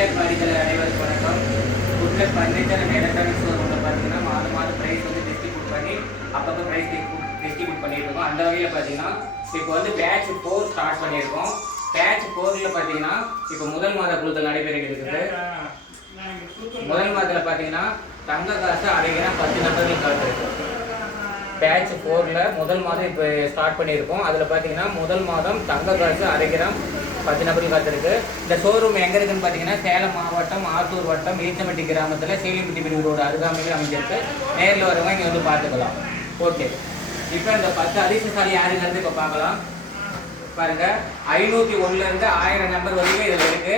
Good luck வாடிக்கையாளர் அனைவருக்கும் வணக்கம். குட்லக் ஃபர்னிச்சர் அண்ட் எலக்ட்ரானிக்ஸ் ஷோரூமில் பார்த்தீங்கன்னா மாதம் ப்ரைஸ் வந்து டிஸ்ட்ரிபியூட் பண்ணி அப்பப்போ ப்ரைஸ் டிஸ்ட்ரிபியூட் பண்ணிட்டு இருக்கோம். அந்த வகையில் பார்த்தீங்கன்னா இப்போ வந்து பேட்ச் 4 ஸ்டார்ட் பண்ணியிருக்கோம். பேட்ச் 4ல் பார்த்தீங்கன்னா இப்போ முதல் மாத குழுக்கள் நடைபெறிட்டு இருக்குது. முதல் மாதத்தில் பார்த்தீங்கன்னா தங்க காசு அடைகிற 10 நபர்கள் காத்திருக்கு. பேட்ச் 4ல் முதல் மாதம் இப்போ ஸ்டார்ட் பண்ணியிருக்கோம். அதில் பார்த்தீங்கன்னா முதல் மாதம் தங்க காசு அரை கிராம் 10 நபர்கள் காத்திருக்கு. இந்த ஷோரூம் எங்கே இருக்குன்னு பார்த்தீங்கன்னா சேலம் மாவட்டம் ஆத்தூர் வட்டம் ஈச்சம்பட்டி கிராமத்தில் சீலிம்பட்டி பிரிவு ரோடு அருகாமையில் அமைஞ்சிருக்கு. நேரில் வரவங்க இங்கே வந்து பார்த்துக்கலாம். ஓகே, இப்போ இந்த 10 அதிர்ஷ்டசாலி யாருங்கிறது இப்போ பார்க்கலாம். பாருங்க, 501லேருந்து 1000 நம்பர் வரைக்கும் இதில் இருக்கு.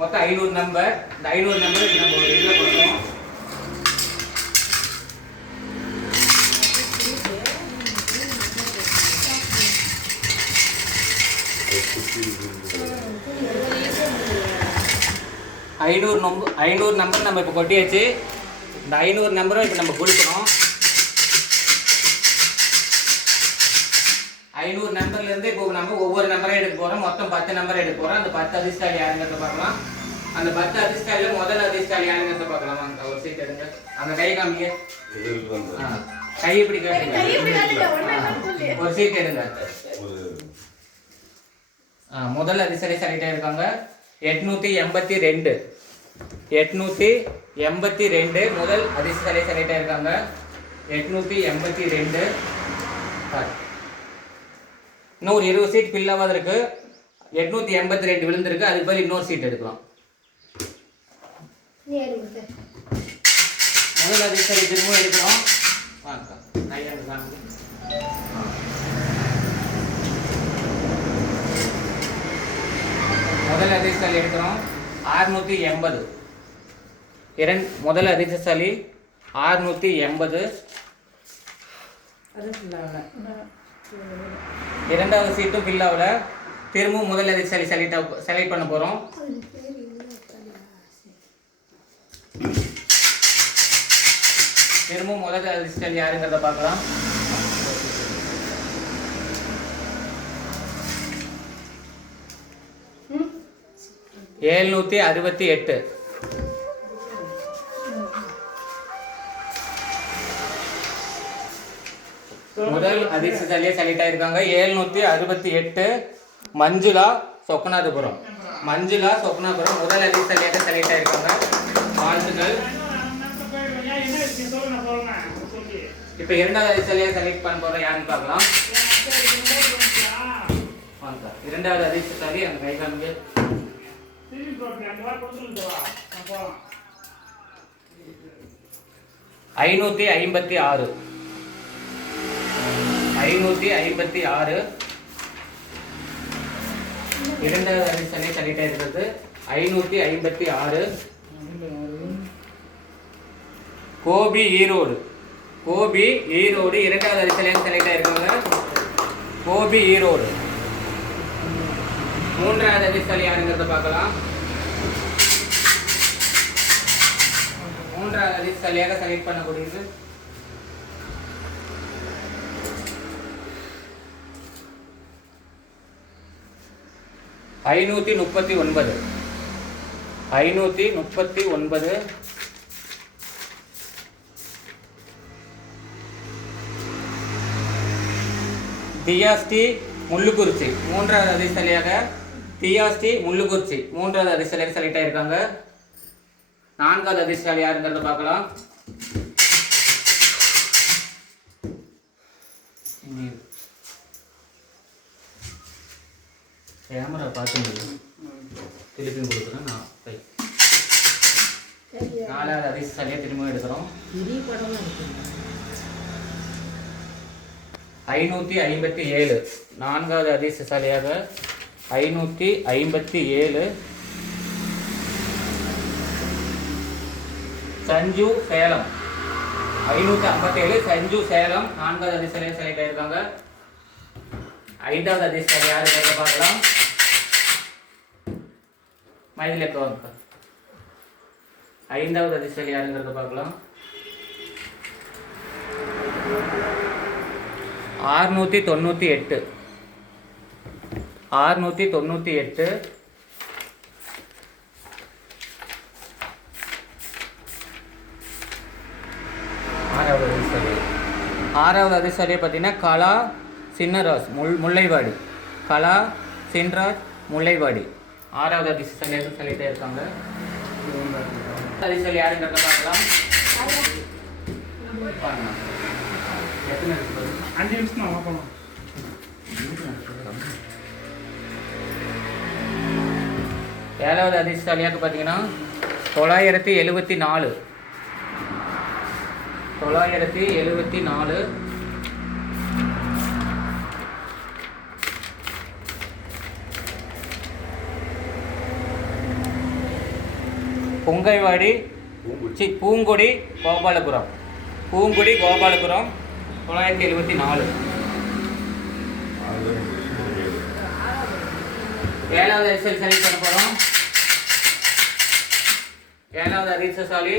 மொத்தம் 500 நம்பர். இந்த 500 நம்பர் நம்ம ஒரு இதில் கொடுக்கணும். ஐநூறு நம்பர் நம்ம இப்போ கொட்டியாச்சு. இந்த 500 நம்பரும் இப்போ நம்ம கொடுக்கணும். 500 நம்பர்லேருந்து இப்போ நம்ம ஒவ்வொரு நம்பரையும் எடுக்க போகிறோம். மொத்தம் 10 நம்பரை எடுக்க போகிறோம். அந்த 10 அதிர்ஷ்டாலி யாருங்கிறத பார்க்கலாம். அந்த 10 அதிர்ஷ்டாலியில் முதல் அதிர்ஷ்டாலி யாருங்கிறத பார்க்கலாம். வாங்க ஒரு சீட் எடுங்க. அந்த கை காமிங்க. கை இப்படி காட்டுங்க. ஒரு சீட் எடுங்க. முதல் அதிர்ஷ்டாலி செலக்ட் ஆகிருக்காங்க 882. 882 முதல் அதிர்ஷ்டசாலி செலக்ட் ஆகிருக்காங்க 882. இன்னும் ஒரு 20 சீட் ஃபில் ஆகாது இருக்கு. 882 விழுந்திருக்கு. அதுக்கு பதில் இன்னொரு சீட் எடுக்கலாம். முதல் அதிர்ஷ்டசாலி திரும்ப எடுக்கிறோம். முதல் அதிர்ஷ்டசாலி எடுக்கிறோம் 680. முதல் அதிர்ஷ்டசாலி 680. இரண்டாவது சீட்டும் ஃபில் ஆகல. திரும்பவும் முதல் அதிர்ஷ்டசாலி செலக்ட் பண்ண போகிறோம். திரும்பவும் முதல் அதிர்ஷ்டசாலி யாருங்கிறத பார்க்கலாம். ஏழ்நூத்தி 68. முதல் அதிர்ஷ்டசாலியே செலக்ட் ஆயிருக்காங்க 768. மஞ்சுளா சொக்கநாதபுரம். முதல் அதிர்ஷ்டசாலியாக செலக்ட் ஆயிருக்காங்க. வாழ்த்துக்கள். இப்போ இரண்டாவது அதிர்ஷ்டசாலியாக செலக்ட் பண்ண போறோம். யாருன்னு பார்க்கலாம். இரண்டாவது அதிர்ஷ்டசாலி அந்த கை காமிங்க. 556. 556. இரண்டாவது அதிர்ஷ்டசாலி செலக்ட் ஆயிருக்கிறது 556. கோபி ஈரோடு. இரண்டாவது அதிர்ஷ்டசாலியாக செலக்ட் ஆயிருக்காங்க. கோபி ஈரோடு. மூன்றாவது அதிர்ஷ்டசாலி யாருங்கிறத பார்க்கலாம். மூன்றாவது அதிர்ஷ்டசாலியாக செலக்ட் பண்ணக்கூடியது 539. 539. தியாஸ்டி முள்ளுக்குறிச்சி. மூன்றாவது அதிர்ஷ்டசாலியாக தியாஸ்டி முள்ளுக்குறிச்சி மூன்றாவது அதிர்ஷ்டசாலியாக செலக்ட் ஆயிருக்காங்க. நான்காவது அதிர்ஷ்டசாலி யாருங்கிறத பார்க்கலாம். கேமரா பார்த்து திருப்பி கொடுக்குறேன். நாலாவது அதிர்ஷ்டசாலியாக திரும்ப எடுக்கிறோம். 557. நான்காவது அதிர்ஷ்டசாலியாக 557. சஞ்சு சேலம். 557 சஞ்சு சேலம் நான்காவது அதிர்ஷ்டசாலியாக செலக்ட் ஆயிருக்காங்க. ஐந்தாவது அதிர்ஷ்டசாலி யாருங்கிறத பார்க்கலாம். மைதிலக்க. ஐந்தாவது அதிர்ஷ்டசாலி யாருங்கிறத பார்க்கலாம். 698. 698. 6வது அதிர்ஷ்டசாலியாக பார்த்தீங்கன்னா கலா சின்னராஜ் முல்லைவாடி. கலா சின்ராஜ் முல்லைவாடி 6வது அதிர்ஷ்டசாலியாக சொல்லிகிட்டே இருக்காங்க. அதிர்ஷ்டசாலி யாருங்கிறத பார்க்கலாம். எத்தனை 5 நிமிஷம் தான் பார்க்கலாம். 7வது அதிர்ஷ்டசாலியாக பார்த்தீங்கன்னா 974. பொங்கைவாடி பூங்குடி கோபாலபுரம் 974. 7வது அதிர்ஷ்டசாலி பண்ண போகிறோம். 7வது அதிர்ஷ்டசாலி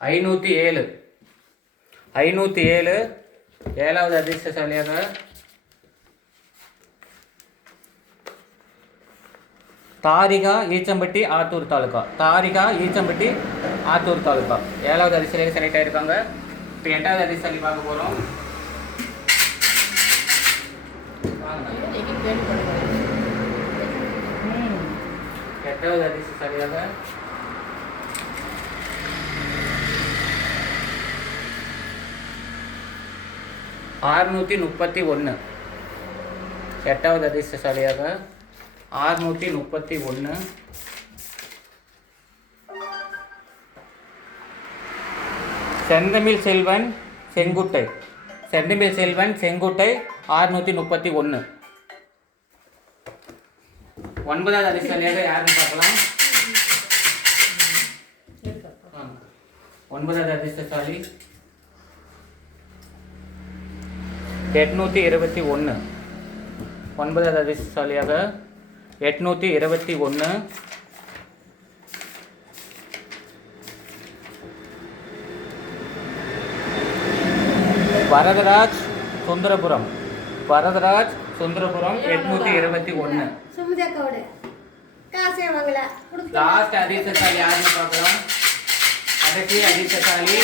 507. 7வது அதிர்ஷ்டசாலியாக தாரிகா ஈச்சம்பட்டி ஆத்தூர் தாலுக்கா. 7வது அதிர்ஷ்டசாலியாக செலக்ட் ஆகிருக்காங்க. இப்போ 8வது அதிர்ஷ்டசாலி பார்க்க போகிறோம். 8வது அதிர்ஷ்டசாலியாக 631. 8வது அதிர்ஷ்டசாலியாக 631. செந்தமிழ் செல்வன் செங்குட்டை 631. 9வது அதிர்ஷ்டசாலியாக யாருன்னு பார்க்கலாம். 9வது அதிர்ஷ்டசாலி 821. 9வது அதிர்ஷ்டசாலியாக 821. வரதராஜ் சுந்தரபுரம் 821. லாஸ்ட் அதிர்ஷ்டசாலி யாருன்னு பார்க்கலாம். கடைசி அதிர்ஷ்டசாலி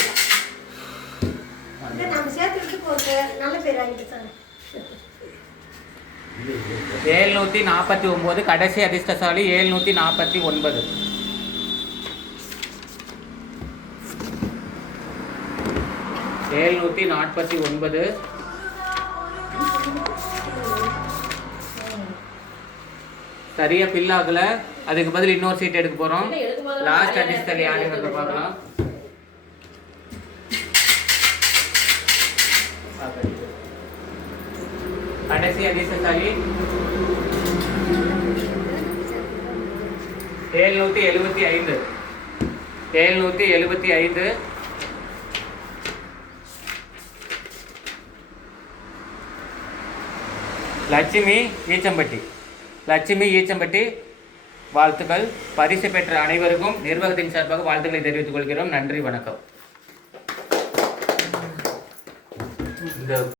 749. கடைசி அதிர்ஷ்டசாலி 749. 749. சரியா ஃபில் ஆகல. அதுக்கு பதில் இன்னொரு சீட் எடுக்க போறோம். லாஸ்ட் அதிர்ஷ்டசாலி யாருங்கிறத பார்க்கலாம். கடைசி அதிர்ஷ்டசாலி 775. 775. லட்சுமி ஈச்சம்பட்டி. வாழ்த்துக்கள். பரிசு பெற்ற அனைவருக்கும் நிர்வாகத்தின் சார்பாக வாழ்த்துக்களை தெரிவித்துக் கொள்கிறோம். நன்றி, வணக்கம்.